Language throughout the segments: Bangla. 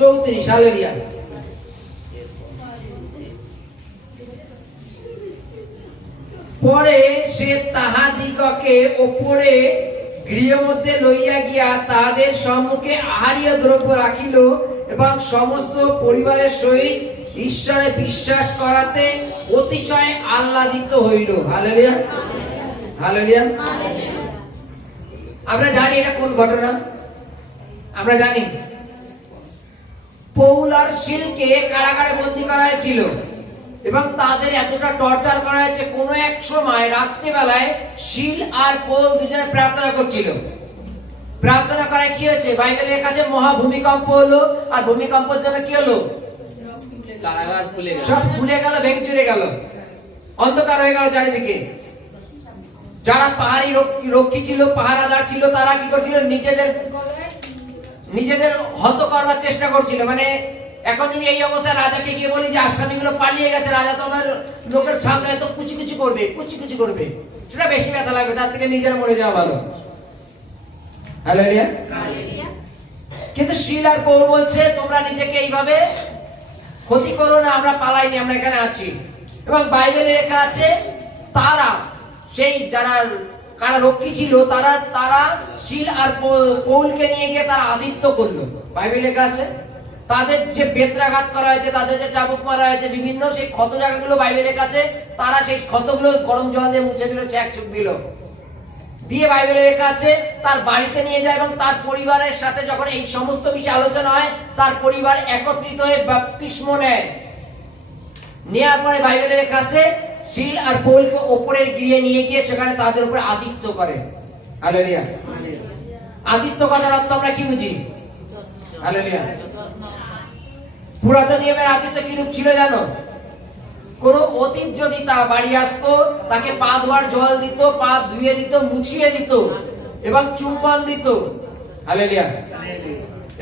34। হালেলুয়া। পরে সে তাহাদিগকে ওপরে গৃহের মধ্যে লইয়া গিয়া তাহাদের সম্মুখে আহারীয় দ্রব্য রাখিল এবং সমস্ত পরিবারের সহিত ঈশ্বরে বিশ্বাস করাতে অতিশয় আহ্লাদিত হইল। Hallelujah, hallelujah. আমরা জানি এটা কোন ঘটনা? আমরা জানি পৌল আর সিলকে কারাগারে বন্দী করা হয়েছিল এবং তাদের এতটা টর্চার করা হয়েছে, কোন এক সময় রাত্রিবেলায় সিল আর পৌল দুজনে প্রার্থনা করছিল। প্রার্থনা করায় কি হয়েছে? বাইবেলের কাছে মহা ভূমিকম্প হলো, আর ভূমিকম্পের জন্য কি হলো? কারাগার খুলে গেল, সব খুলে গেল, ভেঙে চুরে গেল, অন্ধকার হয়ে গেল চারিদিকে। যারা পাহাড়ি রক্ষী ছিল, পাহারাদার ছিল, তারা কি করছিল? নিজেদের হত করবার চেষ্টা করছিল। মানে এখন যদি এই অবস্থায় রাজাকে গিয়ে বলি যে আসামিগুলো পালিয়ে গেছে, রাজা তো আমার লোকের সামনে এত কুচি কুচি করবে, সেটা বেশি ব্যথা লাগবে, তার থেকে নিজেরা মরে যাওয়া ভালো। হালেলুয়া। কিন্তু সিল আর পৌল বলছে তোমরা নিজেকে এইভাবে ক্ষতি করো না, আমরা পালাইনি, আমরা এখানে আছি। এবং বাইবেলে লেখা আছে তারা, সেই যারা কারারক্ষী ছিল, তারা সিল আর পৌলকে নিয়ে গিয়ে তারা আদিত্য করলো। বাইবেলে লেখা আছে তাদের যে বেত্রাঘাত করা হয়েছে, তাদের যে চাবুক মারা হয়েছে, বিভিন্ন সেই ক্ষত জায়গাগুলো বাইবেলের কাছে, তারা সেই ক্ষতগুলো গরম জল দিয়ে মুছে দিল, ছ্যাঁক দিল, দিয়ে বাইবেলে লেখা আছে তার বাড়িতে নিয়ে যায় এবং তার পরিবারের সাথে যখন এই সমস্ত বিষয়ে আলোচনা হয়, তার পরিবার একত্রিত হয়ে বাপ্তিস্ম নেয়। নেওয়ার পরে বাইবেলে লেখা আছে সিল আর পৌলকে ওপরের গৃহে নিয়ে গিয়ে সেখানে তাদের উপরে আদিত্য করে। হালেলুয়া। আদিত্য কথার অর্থ আমরা কি বুঝি? হালেলুয়া। পুরাতন নিয়মের আদিত্য কি রূপ ছিল জানো? কোন অতীত যদি তা বাড়ি আসতো, তাকে পা ধোয়ার জল দিত, পা ধুয়ে দিত, মুছিয়ে দিত এবং চুম্বন দিত। হালেলুয়া।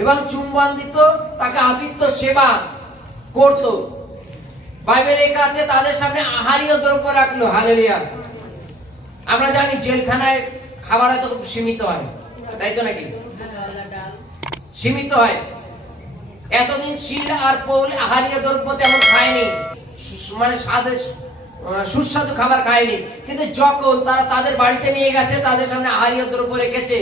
এবং চুম্বন দিত, তাকে আতিথ্য সেবা করত। বাইবেলে লেখা আছে তাদের সামনে আহারীয় দ্রব্য রাখলো। হালেলুয়া। আমরা জানি জেলখানায় খাবার হয়তো খুব সীমিত হয়, তাই তো নাকি? সীমিত হয়। এতদিন সিল আর পৌল আহারীয় দ্রব্য তেমন খায়নি, মানে সুস্বাদু খাবার খায়নি। কিন্তু যখন তারা তাদের বাড়িতে নিয়ে গেছে, তাদের সামনে আহারীয় দ্রব্য রেখেছে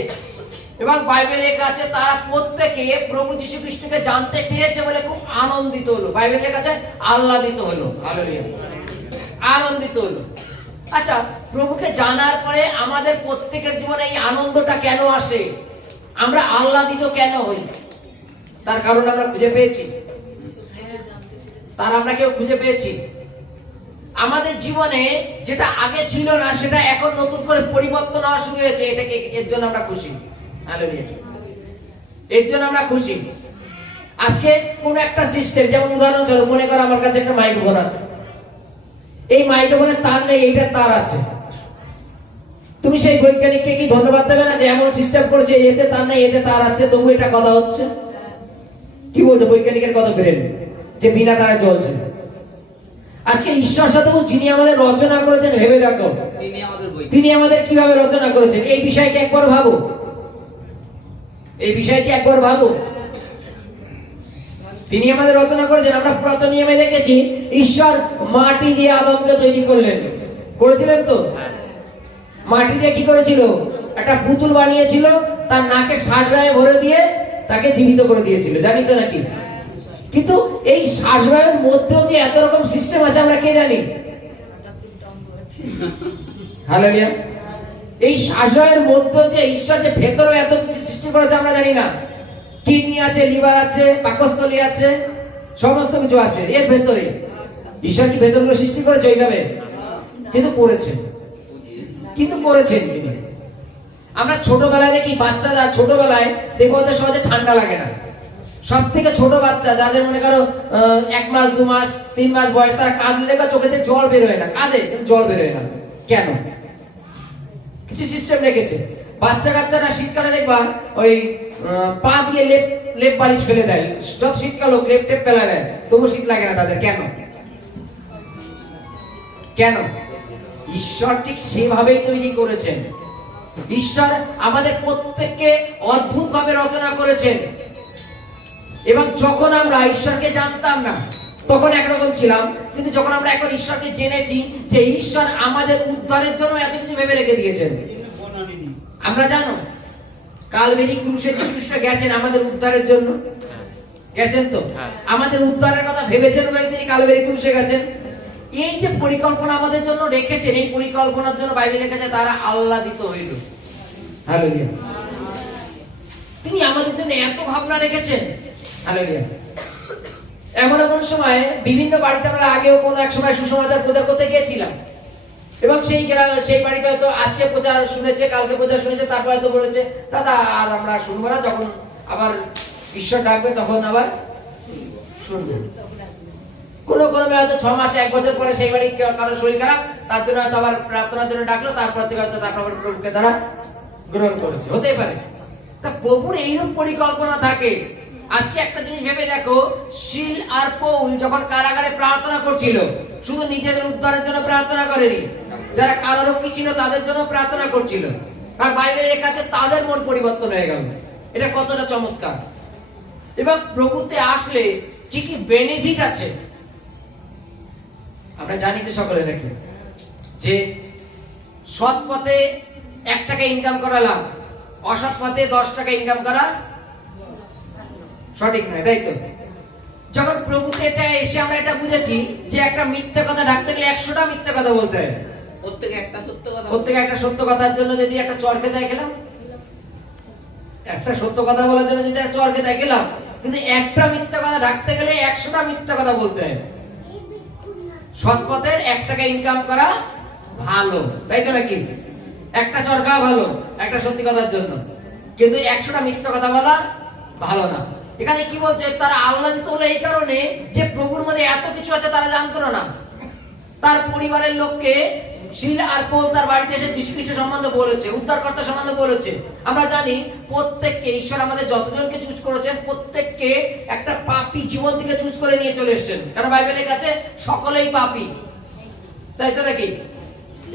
এবং বাইবেলে লেখা আছে তারা প্রত্যেকে প্রভু যীশু খ্রিস্টকে জানতে পেরেছে বলে খুব আনন্দিত হলো। বাইবেলে লেখা আছে আহ্লাদিত হলো। হালেলুয়া। আনন্দিত হলো। আচ্ছা, প্রভুকে জানার পরে আমাদের প্রত্যেকের জীবনে এই আনন্দটা কেন আসে? আমরা আহ্লাদিত কেন হই? তার কারণ আমরা খুঁজে পেয়েছি? তার আমরা কেউ খুঁজে পেয়েছি? আমাদের জীবনে যেটা আগে ছিল না, সেটা এখন নতুন করে পরিবর্তন হওয়া শুরু হয়েছে। এটাকে, এর জন্য আমরা খুশি। হালেলুয়া। এর জন্য আমরা খুশি। আজকে কোন একটা সিস্টেম, যেমন উদাহরণস্বরূপ মনে করো আমার কাছে একটা মাইক্রোফোন আছে, এই মাইক্রোফোনের তার নেই, এইটার তার আছে। তুমি সেই বৈজ্ঞানিককে কি ধন্যবাদ দেবে না যে এমন সিস্টেম করেছে, এতে তার নেই, এতে তার আছে, তবু এটা কথা হচ্ছে? কি বলছে বৈজ্ঞানিকের কথা ফেরেন যে বিনা তারে চলছে? আজকে ঈশ্বর সাথেও যিনি আমাদের রচনা করেছেন, ভেবে দেখো তিনি আমাদের কিভাবে রচনা করেছেন। এই বিষয়কে একবার ভাবো, এই বিষয়টি একবার ভাবো। তিনি আমাদের রচনা করেছেন। আমরা পুরাতন নিয়মে দেখেছি ঈশ্বর মাটি দিয়ে আদমকে তৈরি করলেন, করেছিলেন তো? মাটি দিয়ে কি করেছিল? একটা পুতুল বানিয়েছিল, তার নাকে শ্বাসবায়ু ভরে দিয়ে তাকে জীবিত করে দিয়েছিল, জানি তো নাকি? কিন্তু এই শ্বাসবায়ুর মধ্যেও যে এত রকম সিস্টেম আছে আমরা কে জানি? হালেলুয়া। এই শ্বাসবায়ুর মধ্যেও যে ঈশ্বর যে ভেতরে এত কিছু সৃষ্টি করেছে আমরা জানি না। কিডনি আছে, লিভার আছে, পাকস্থলী আছে, সমস্ত কিছু আছে এর ভেতরে। ঈশ্বর কি ভেতরগুলো সৃষ্টি করেছে ওইভাবে? কিন্তু করেছেন, কিন্তু করেছেন তিনি। আমরা ছোটবেলায় দেখি বাচ্চারা, ছোটবেলায় দেখো ওদের সহজে ঠান্ডা লাগে না। সব থেকে ছোট বাচ্চা যাদের মনে করো 1 মাস 2 মাস 3 মাস বয়স, তারা কাঁদলে দেখো চোখেতে জল বের হয় না, কাঁদে কিন্তু জল বের হয় না। কেন? কিছু সিস্টেম রেখেছে। বাচ্চা কাচ্চারা শীতকালে দেখবা ওই পা দিয়ে লেপ বালিশ ফেলে দেয়, যত শীতকাল হোক লেপ টেপ ফেলে দেয়, তবু শীত লাগে না তাদের। কেন? কেন? ঈশ্বর ঠিক সেভাবেই তৈরি করেছেন। ঈশ্বর আমাদের প্রত্যেককে অদ্ভুত ভাবে রচনা করেছেন। এবং যখন আমরা ঈশ্বরকে জানতাম না তখন একরকম ছিলাম, কিন্তু যখন আমরা এখন ঈশ্বরকে জেনেছি যে ঈশ্বর আমাদের উদ্ধারের জন্য এত কিছু ভেবে রেখে দিয়েছেন। আমরা জানো কালভেরি ক্রুশে যিশু খ্রিস্ট গেছেন আমাদের উদ্ধারের জন্য, গেছেন তো? আমাদের উদ্ধারের কথা ভেবেছেন বলে তিনি কালভেরি ক্রুশে গেছেন। এই যে পরিকল্পনা আমাদের জন্য রেখেছেন, এই পরিকল্পনার জন্য বাইবেলে লেখা তারা আহ্লাদিত হইল। হালেলুয়া। তিনি আমাদের জন্য এত ভাবনা রেখেছেন। হালেলুয়া। এমন এমন সময় বিভিন্ন বাড়িতে আমরা আগেও কোনো এক সময় সুসমাচার প্রচার করতে গিয়েছিলাম, এবং সেই বাড়িতে হয়তো আজকে প্রচার শুনেছে, কালকে প্রচার শুনেছে, তারপর হয়তো বলেছে দাদা আর আমরা শুনবো না, যখন আবার ঈশ্বর ডাকবে তখন আবার শুনবো। কোনো হয়তো 6 মাস 1 বছর পরে সেই বাড়ি কারোর শরীর খারাপ, তার জন্য হয়তো আবার প্রার্থনার জন্য ডাকলো, তারপর থেকে হয়তো তারপর প্রভুকে তারা গ্রহণ করেছে, হতেই পারে। তা প্রভুর এইরূপ পরিকল্পনা থাকে। আজকে একটা জিনিস ভেবে দেখো, শিল আর পৌল যখন কারাগারে প্রার্থনা করছিল, শুধু নিজেদের উদ্ধারের জন্য প্রার্থনা করেনি, যারা কারারক্ষী ছিল তাদের জন্য প্রার্থনা করছিল। আর বাইবেলে লেখা আছে তাদের মন পরিবর্তন হয়ে গেল। এটা কতটা চমৎকার! এবং প্রভুতে আসলে কি কি বেনিফিট আছে আমরা জানি তো সকলে নাকি, যে সৎ পথে 1 টাকা ইনকাম করা লাভ, অসৎ পথে 10 টাকা ইনকাম করা সঠিক নয়, তাই তো? যখন প্রভুতে এটা এসে আমরা এটা বুঝেছি যে একটা মিথ্যা কথা ঢাকতে গেলে 100টা মিথ্যা কথা বলতে হয়, প্রত্যেকে একটা সত্য কথার জন্য যদি একটা চরকে দেয় গেলাম, একটা সত্য কথা বলার জন্য যদি একটা চরকে দেয় গেলাম, কিন্তু একটা মিথ্যা কথা ঢাকতে গেলে 100টা মিথ্যা কথা বলতে হয়। সৎ পথের 1 টাকা ইনকাম করা ভালো, তাই তো নাকি? একটা চরকা ভালো একটা সত্যি কথার জন্য, কিন্তু 100টা মিথ্যা কথা বলা ভালো না। এখানে কি বলছে? তারা আহ্লাদিত হলো এই কারণে যে প্রভুর মধ্যে এত কিছু আছে তারা জানতো না। তার পরিবারের লোককে শিল আর পৌল তার বাড়িতে এসে যিশু খ্রিস্ট সম্বন্ধে বলেছে, উদ্ধারকর্তা সম্বন্ধে বলেছে। আমরা জানি প্রত্যেককে ঈশ্বর আমাদের যতজনকে চুজ করেছেন প্রত্যেককে একটা পাপী জীবন থেকে চুজ করে নিয়ে চলে এসেছেন, কারণ বাইবেলে কাছে সকলেই পাপী, তাই তো নাকি?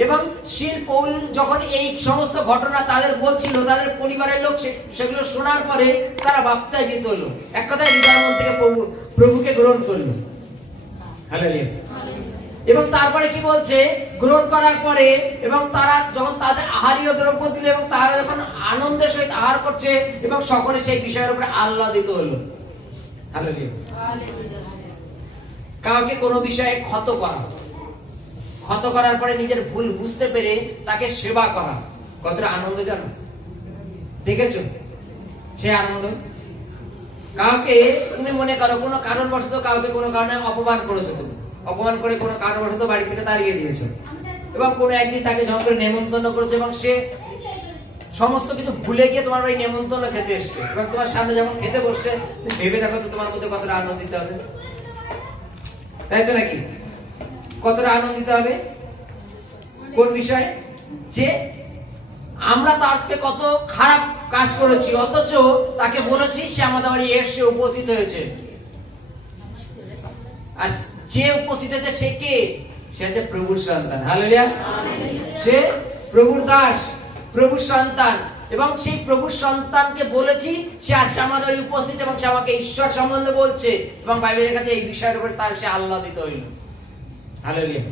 এবং শিল পৌল যখন এই সমস্ত ঘটনা তাদের বলছিল, তাদের পরিবারের লোক সেগুলো শোনার পরে তারা বাপ্তাইজিত হলো, এক কথায় হৃদয়ের মন থেকে প্রভুকে গ্রহণ করলো। হালেলুয়া। এবং তারপরে কি বলছে? গ্রহণ করার পরে এবং তারা যখন তাদের আহারীয় দ্রব্য দিল এবং তারা যখন আনন্দের সহিত আহার করছে এবং সকলে সেই বিষয়ের উপরে আহ্লাদিত হলো। হালেলুয়া। কাউকে কোনো বিষয়ে ক্ষত করার পরে নিজের ভুল বুঝতে পেরে তাকে সেবা করা কতটা আনন্দ জানো? দেখেছো সে আনন্দ? কাউকে তুমি মনে করো কোনো কারণবশত কাউকে কোনো কারণে অপমান করেছো, তুমি অপমান করে কোনো কারণবশত বাড়ি থেকে তাড়িয়ে দিয়েছো, এবং কোনো একদিন তাকে যখন করে নেমন্তন্ন করেছে এবং সে সমস্ত কিছু ভুলে গিয়ে তোমার বাড়ি নেমন্তন্ন খেতে এসছে, এবং তোমার সামনে যখন খেতে বসছে তুমি ভেবে দেখো তো তোমার মধ্যে কতটা আনন্দিত হবে, তাই তো নাকি? কতটা আনন্দিত হবে? কোন বিষয়? যে আমরা তাকে কত খারাপ কাজ করেছি, অথচ তাকে বলেছি সে আমাদের বাড়ি এসে উপস্থিত হয়েছে। আর যে উপস্থিত হয়েছে সে কে? সে হচ্ছে প্রভুর সন্তান। হালেলুয়া। সে প্রভুর দাস, প্রভুর সন্তান, এবং সেই প্রভুর সন্তানকে বলেছি সে আজকে আমাদের বাড়ি উপস্থিত এবং সে আমাকে ঈশ্বর সম্বন্ধে বলছে, এবং বাইবেলের কাছে এই বিষয়ের উপর তার সে আহ্লাদিত হইল। হালেলুয়া।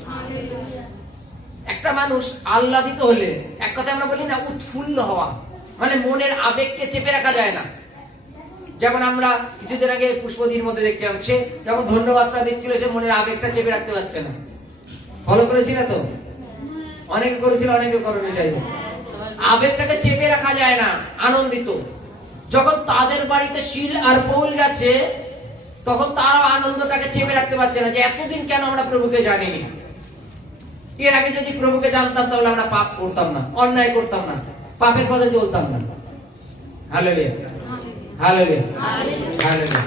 একটা মানুষ আহ্লাদিত হলে, এক কথা আমরা বলি না উৎফুল্ল হওয়া, মানে মনের আবেগকে চেপে রাখা যায় না। যেমন আমরা কিছুদিন আগে পুষ্পদির মধ্যে দেখছিলাম, সে যখন ধন্যবাদটা দিচ্ছিল সে মনের আবেগটা চেপে রাখতে পারছে না। ফলো করেছিল তো? অনেকে করেছিল, অনেকে করেনি, যাই হোক আবেগটাকে চেপে রাখা যায় না। আনন্দিত যখন তাদের বাড়িতে শিল আর পৌল গেছে তখন তারা আনন্দটাকে চেপে রাখতে পারছে না, যে এতদিন কেন আমরা প্রভুকে জানিনি। এর আগে যদি প্রভুকে জানতাম তাহলে আমরা পাপ করতাম না, অন্যায় করতাম না, পাপের পথে চলতাম না। হালেলুয়া। হালেলুয়া। হালেলুয়া।